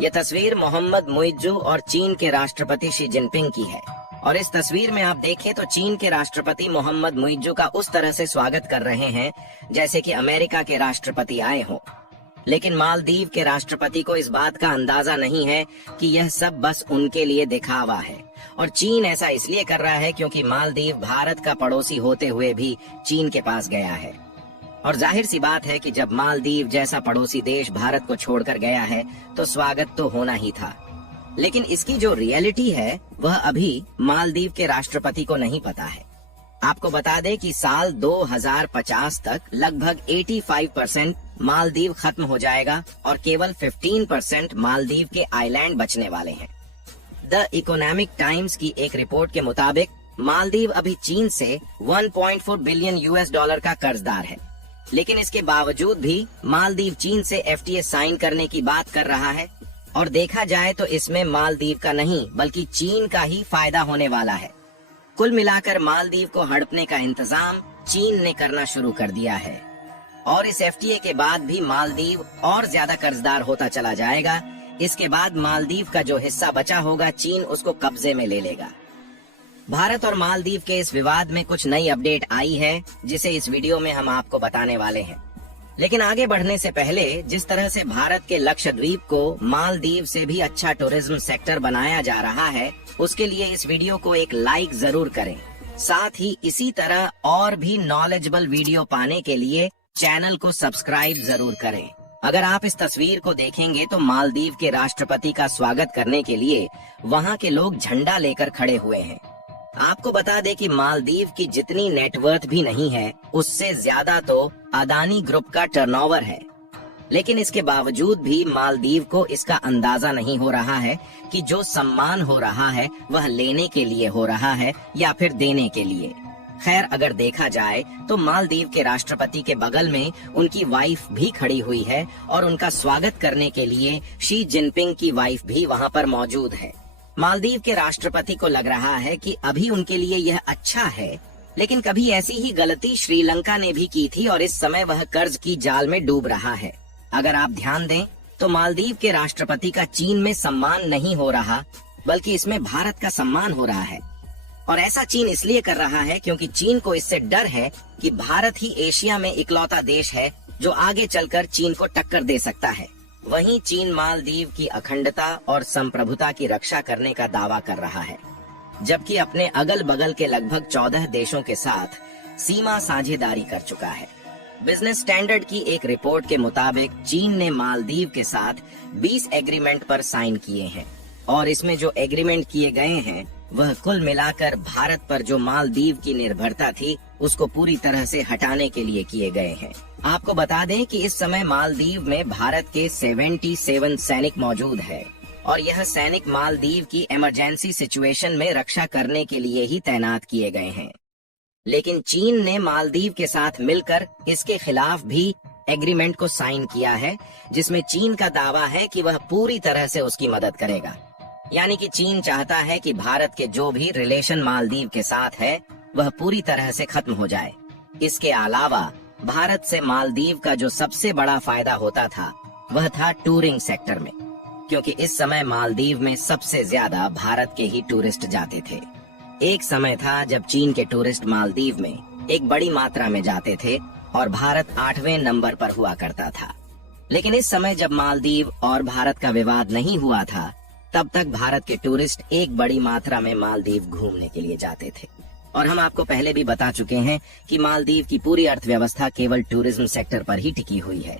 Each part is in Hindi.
ये तस्वीर मोहम्मद मुइज्जू और चीन के राष्ट्रपति शी जिनपिंग की है। और इस तस्वीर में आप देखें तो चीन के राष्ट्रपति मोहम्मद मुइज्जू का उस तरह से स्वागत कर रहे हैं जैसे कि अमेरिका के राष्ट्रपति आए हों। लेकिन मालदीव के राष्ट्रपति को इस बात का अंदाजा नहीं है कि यह सब बस उनके लिए दिखावा है। और चीन ऐसा इसलिए कर रहा है क्योंकि मालदीव भारत का पड़ोसी होते हुए भी चीन के पास गया है। और जाहिर सी बात है कि जब मालदीव जैसा पड़ोसी देश भारत को छोड़कर गया है तो स्वागत तो होना ही था। लेकिन इसकी जो रियलिटी है वह अभी मालदीव के राष्ट्रपति को नहीं पता है। आपको बता दें कि साल 2050 तक लगभग 85% मालदीव खत्म हो जाएगा और केवल 15% मालदीव के आइलैंड बचने वाले हैं। द इकोनॉमिक टाइम्स की एक रिपोर्ट के मुताबिक मालदीव अभी चीन से 1.4 बिलियन US डॉलर का कर्जदार है। लेकिन इसके बावजूद भी मालदीव चीन से FTA साइन करने की बात कर रहा है। और देखा जाए तो इसमें मालदीव का नहीं बल्कि चीन का ही फायदा होने वाला है। कुल मिलाकर मालदीव को हड़पने का इंतजाम चीन ने करना शुरू कर दिया है। और इस FTA के बाद भी मालदीव और ज्यादा कर्जदार होता चला जाएगा। इसके बाद मालदीव का जो हिस्सा बचा होगा चीन उसको कब्जे में ले लेगा। भारत और मालदीव के इस विवाद में कुछ नई अपडेट आई है जिसे इस वीडियो में हम आपको बताने वाले हैं। लेकिन आगे बढ़ने से पहले जिस तरह से भारत के लक्षद्वीप को मालदीव से भी अच्छा टूरिज्म सेक्टर बनाया जा रहा है उसके लिए इस वीडियो को एक लाइक जरूर करें। साथ ही इसी तरह और भी नॉलेजेबल वीडियो पाने के लिए चैनल को सब्सक्राइब जरूर करें। अगर आप इस तस्वीर को देखेंगे तो मालदीव के राष्ट्रपति का स्वागत करने के लिए वहाँ के लोग झंडा लेकर खड़े हुए हैं। आपको बता दें कि मालदीव की जितनी नेटवर्थ भी नहीं है उससे ज्यादा तो अदानी ग्रुप का टर्नओवर है। लेकिन इसके बावजूद भी मालदीव को इसका अंदाजा नहीं हो रहा है कि जो सम्मान हो रहा है वह लेने के लिए हो रहा है या फिर देने के लिए। खैर अगर देखा जाए तो मालदीव के राष्ट्रपति के बगल में उनकी वाइफ भी खड़ी हुई है और उनका स्वागत करने के लिए शी जिनपिंग की वाइफ भी वहाँ पर मौजूद है। मालदीव के राष्ट्रपति को लग रहा है कि अभी उनके लिए यह अच्छा है। लेकिन कभी ऐसी ही गलती श्रीलंका ने भी की थी और इस समय वह कर्ज की जाल में डूब रहा है। अगर आप ध्यान दें तो मालदीव के राष्ट्रपति का चीन में सम्मान नहीं हो रहा बल्कि इसमें भारत का सम्मान हो रहा है। और ऐसा चीन इसलिए कर रहा है क्योंकि चीन को इससे डर है कि भारत ही एशिया में इकलौता देश है जो आगे चलकर चीन को टक्कर दे सकता है। वहीं चीन मालदीव की अखंडता और संप्रभुता की रक्षा करने का दावा कर रहा है, जबकि अपने अगल बगल के लगभग 14 देशों के साथ सीमा साझेदारी कर चुका है। बिजनेस स्टैंडर्ड की एक रिपोर्ट के मुताबिक चीन ने मालदीव के साथ 20 एग्रीमेंट पर साइन किए हैं और इसमें जो एग्रीमेंट किए गए हैं वह कुल मिलाकर भारत पर जो मालदीव की निर्भरता थी उसको पूरी तरह से हटाने के लिए किए गए हैं। आपको बता दें कि इस समय मालदीव में भारत के 77 सैनिक मौजूद है और यह सैनिक मालदीव की इमरजेंसी सिचुएशन में रक्षा करने के लिए ही तैनात किए गए हैं। लेकिन चीन ने मालदीव के साथ मिलकर इसके खिलाफ भी एग्रीमेंट को साइन किया है जिसमें चीन का दावा है कि वह पूरी तरह से उसकी मदद करेगा। यानी कि चीन चाहता है कि भारत के जो भी रिलेशन मालदीव के साथ है वह पूरी तरह से खत्म हो जाए। इसके अलावा भारत से मालदीव का जो सबसे बड़ा फायदा होता था वह था टूरिंग सेक्टर में, क्योंकि इस समय मालदीव में सबसे ज्यादा भारत के ही टूरिस्ट जाते थे। एक समय था जब चीन के टूरिस्ट मालदीव में एक बड़ी मात्रा में जाते थे और भारत 8वें नंबर पर हुआ करता था। लेकिन इस समय जब मालदीव और भारत का विवाद नहीं हुआ था तब तक भारत के टूरिस्ट एक बड़ी मात्रा में मालदीव घूमने के लिए जाते थे। और हम आपको पहले भी बता चुके हैं कि मालदीव की पूरी अर्थव्यवस्था केवल टूरिज्म सेक्टर पर ही टिकी हुई है।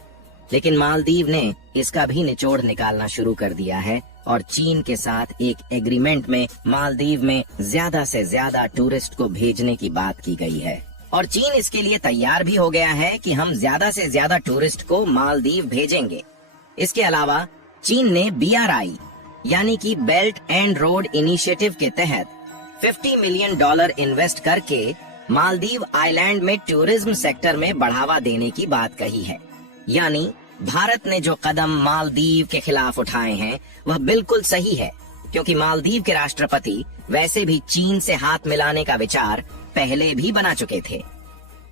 लेकिन मालदीव ने इसका भी निचोड़ निकालना शुरू कर दिया है और चीन के साथ एक एग्रीमेंट में मालदीव में ज्यादा से ज्यादा टूरिस्ट को भेजने की बात की गई है। और चीन इसके लिए तैयार भी हो गया है कि हम ज्यादा से ज्यादा टूरिस्ट को मालदीव भेजेंगे। इसके अलावा चीन ने BRI यानी कि बेल्ट एंड रोड इनिशिएटिव के तहत $50 मिलियन इन्वेस्ट करके मालदीव आइलैंड में टूरिज्म सेक्टर में बढ़ावा देने की बात कही है। यानी भारत ने जो कदम मालदीव के खिलाफ उठाए हैं वह बिल्कुल सही है, क्योंकि मालदीव के राष्ट्रपति वैसे भी चीन से हाथ मिलाने का विचार पहले भी बना चुके थे।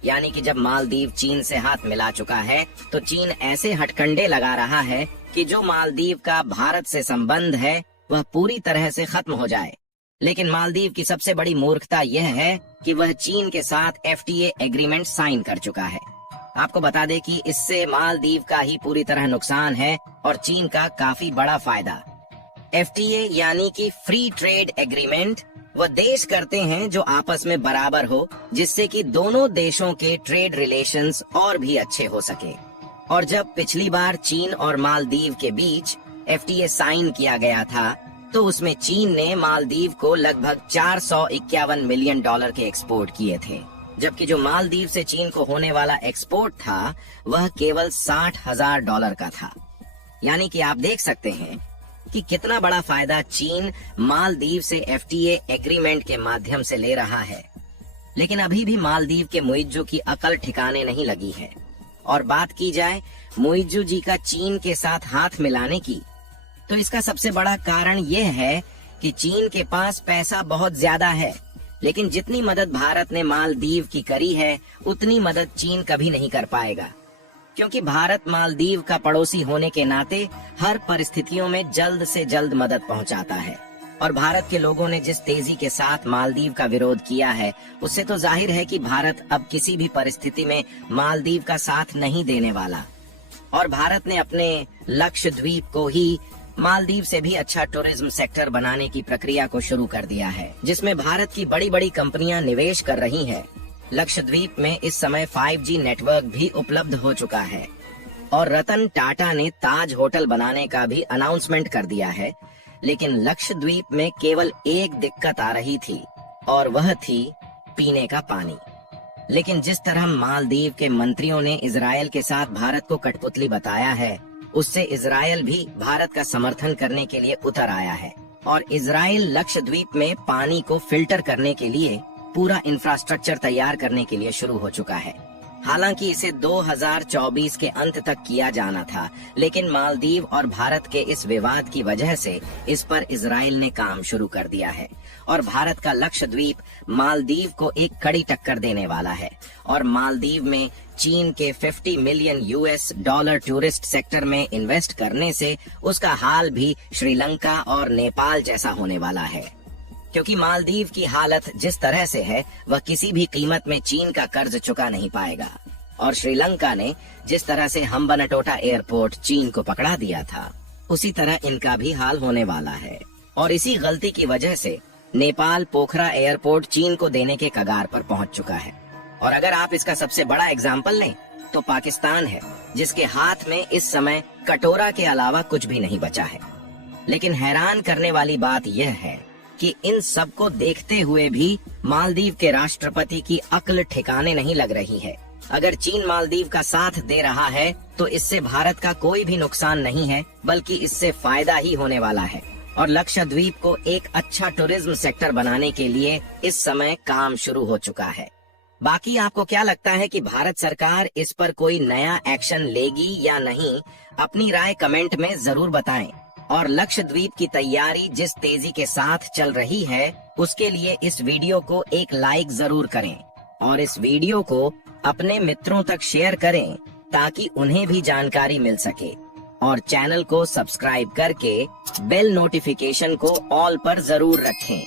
यानी कि जब मालदीव चीन से हाथ मिला चुका है तो चीन ऐसे हथकंडे लगा रहा है कि जो मालदीव का भारत से संबंध है वह पूरी तरह से खत्म हो जाए। लेकिन मालदीव की सबसे बड़ी मूर्खता यह है कि वह चीन के साथ FTA एग्रीमेंट साइन कर चुका है। आपको बता दें कि इससे मालदीव का ही पूरी तरह नुकसान है और चीन का काफी बड़ा फायदा। FTA यानी कि फ्री ट्रेड एग्रीमेंट वह देश करते हैं जो आपस में बराबर हो, जिससे कि दोनों देशों के ट्रेड रिलेशंस और भी अच्छे हो सके। और जब पिछली बार चीन और मालदीव के बीच FTA साइन किया गया था तो उसमें चीन ने मालदीव को लगभग $451 मिलियन के एक्सपोर्ट किए थे, जबकि जो मालदीव से चीन को होने वाला एक्सपोर्ट था वह केवल $60,000 का था। यानी कि आप देख सकते हैं कि कितना बड़ा फायदा चीन मालदीव से FTA एग्रीमेंट के माध्यम से ले रहा है। लेकिन अभी भी मालदीव के मुइज्जू की अकल ठिकाने नहीं लगी है। और बात की जाए मुइज्जू जी का चीन के साथ हाथ मिलाने की, तो इसका सबसे बड़ा कारण यह है कि चीन के पास पैसा बहुत ज्यादा है, लेकिन जितनी मदद भारत ने मालदीव की करी है उतनी मदद चीन कभी नहीं कर पाएगा, क्योंकि भारत मालदीव का पड़ोसी होने के नाते हर परिस्थितियों में जल्द से जल्द मदद पहुंचाता है। और भारत के लोगों ने जिस तेजी के साथ मालदीव का विरोध किया है, उससे तो जाहिर है कि भारत अब किसी भी परिस्थिति में मालदीव का साथ नहीं देने वाला। और भारत ने अपने लक्षद्वीप को ही मालदीव से भी अच्छा टूरिज्म सेक्टर बनाने की प्रक्रिया को शुरू कर दिया है, जिसमें भारत की बड़ी बड़ी कंपनियां निवेश कर रही हैं। लक्षद्वीप में इस समय 5G नेटवर्क भी उपलब्ध हो चुका है और रतन टाटा ने ताज होटल बनाने का भी अनाउंसमेंट कर दिया है। लेकिन लक्षद्वीप में केवल एक दिक्कत आ रही थी और वह थी पीने का पानी। लेकिन जिस तरह मालदीव के मंत्रियों ने इजरायल के साथ भारत को कठपुतली बताया है, उससे इजरायल भी भारत का समर्थन करने के लिए उतर आया है और इजरायल लक्षद्वीप में पानी को फिल्टर करने के लिए पूरा इंफ्रास्ट्रक्चर तैयार करने के लिए शुरू हो चुका है। हालांकि इसे 2024 के अंत तक किया जाना था, लेकिन मालदीव और भारत के इस विवाद की वजह से इस पर इजरायल ने काम शुरू कर दिया है और भारत का लक्षद्वीप मालदीव को एक कड़ी टक्कर देने वाला है। और मालदीव में चीन के $50 मिलियन टूरिस्ट सेक्टर में इन्वेस्ट करने से उसका हाल भी श्रीलंका और नेपाल जैसा होने वाला है, क्योंकि मालदीव की हालत जिस तरह से है वह किसी भी कीमत में चीन का कर्ज चुका नहीं पाएगा। और श्रीलंका ने जिस तरह से हम्बनटोटा एयरपोर्ट चीन को पकड़ा दिया था, उसी तरह इनका भी हाल होने वाला है। और इसी गलती की वजह से नेपाल पोखरा एयरपोर्ट चीन को देने के कगार पर पहुंच चुका है। और अगर आप इसका सबसे बड़ा एग्जाम्पल लें तो पाकिस्तान है, जिसके हाथ में इस समय कटोरा के अलावा कुछ भी नहीं बचा है। लेकिन हैरान करने वाली बात यह है कि इन सब को देखते हुए भी मालदीव के राष्ट्रपति की अक्ल ठिकाने नहीं लग रही है। अगर चीन मालदीव का साथ दे रहा है तो इससे भारत का कोई भी नुकसान नहीं है, बल्कि इससे फायदा ही होने वाला है। और लक्षद्वीप को एक अच्छा टूरिज्म सेक्टर बनाने के लिए इस समय काम शुरू हो चुका है। बाकी आपको क्या लगता है कि भारत सरकार इस पर कोई नया एक्शन लेगी या नहीं? अपनी राय कमेंट में जरूर बताएं। और लक्षद्वीप की तैयारी जिस तेजी के साथ चल रही है, उसके लिए इस वीडियो को एक लाइक जरूर करें और इस वीडियो को अपने मित्रों तक शेयर करें ताकि उन्हें भी जानकारी मिल सके। और चैनल को सब्सक्राइब करके बेल नोटिफिकेशन को ऑल पर जरूर रखें।